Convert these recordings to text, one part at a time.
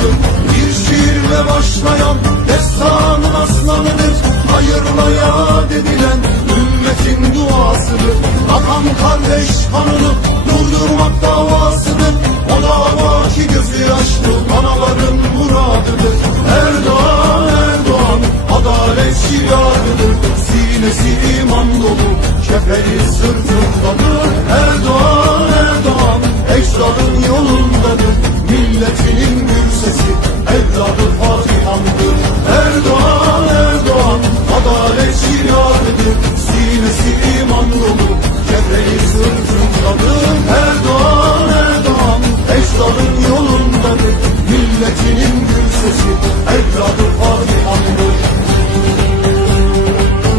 evladı. Bir şiirle başlayan destanın aslanıdır. Hayırla yad edilen ümmetin duasıdır. Akan kardeş kanını durdurmak davasıdır. O dava ki gözü yaşlı anaların muradıdır. Erdoğan, Erdoğan adalet şiarıdır. Sinesi iman dolu keferi sırtındadır. Erdoğan, Erdoğan ecdadın yolundadır. Milletinin gür sesi evladı Fatihan'dır. Erdoğan, Erdoğan adalet şiarıdır. Sinesi iman dolu keferi sırtındadır. Erdoğan, Erdoğan ecdadın yolundadır. Milletinin gür sesi evladı Fatihan'dır.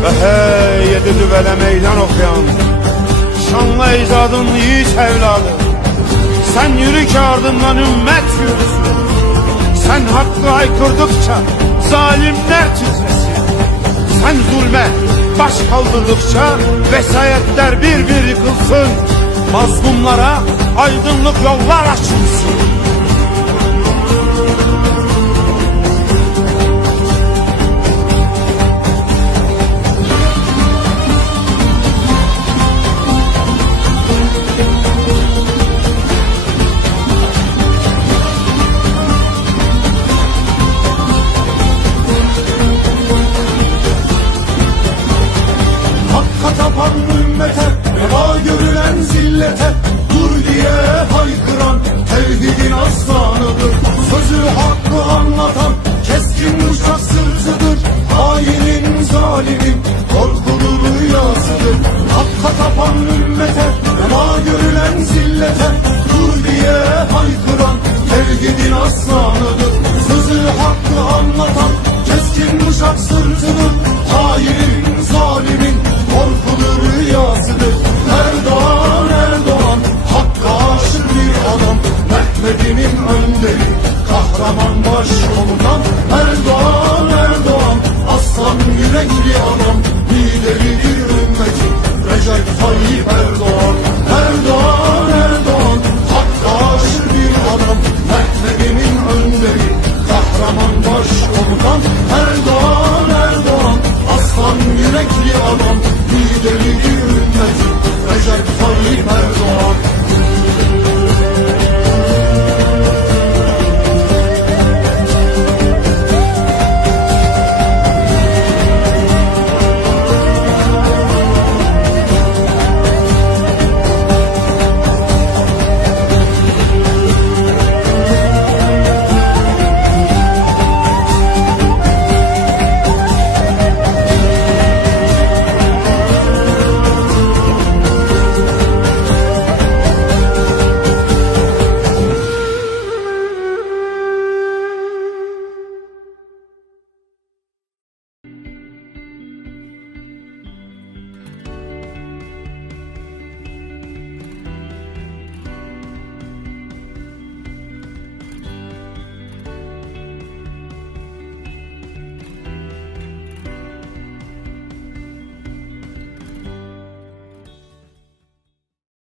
Ve hey yedi düvele meydan okuyan şanlı ecdadın yiğit evladı, sen yürü ki ardından ümmet yürüsün. Sen hakkı haykırdıkça zalimler titresin. Sen zulme baş kaldırdıkça vesayetler bir bir yıkılsın. Mazlumlara aydınlık yollar açılsın. Tapan ümmete, reva görülen zillete, dur diye haykıran tevhidin aslanıdır. Sözü hakkı anlatan keskin bıçak sırtıdır. Hainin, zalimin korkulu rüyasıdır. Hakka tapan ümmete, reva görülen zillete, dur diye haykıran tevhidin aslanıdır. Sözü hakkı anlatan keskin bıçak sırtıdır. Hainin, zalimin korkulu rüyasıdır. Erdoğan, Erdoğan hakka aşık bir adam. Mehmet'inin önderi kahraman başkomutan. Erdoğan, Erdoğan aslan yürekli adam. Lideridir ümmetin Recep Tayyip Erdoğan. Erdoğan, Erdoğan hakka aşık bir adam. Mehmet'inin önderi kahraman başkomutan. Erdoğan, Erdoğan aslan yürekli adam. Lideridir ümmetin Recep Tayyip Erdoğan.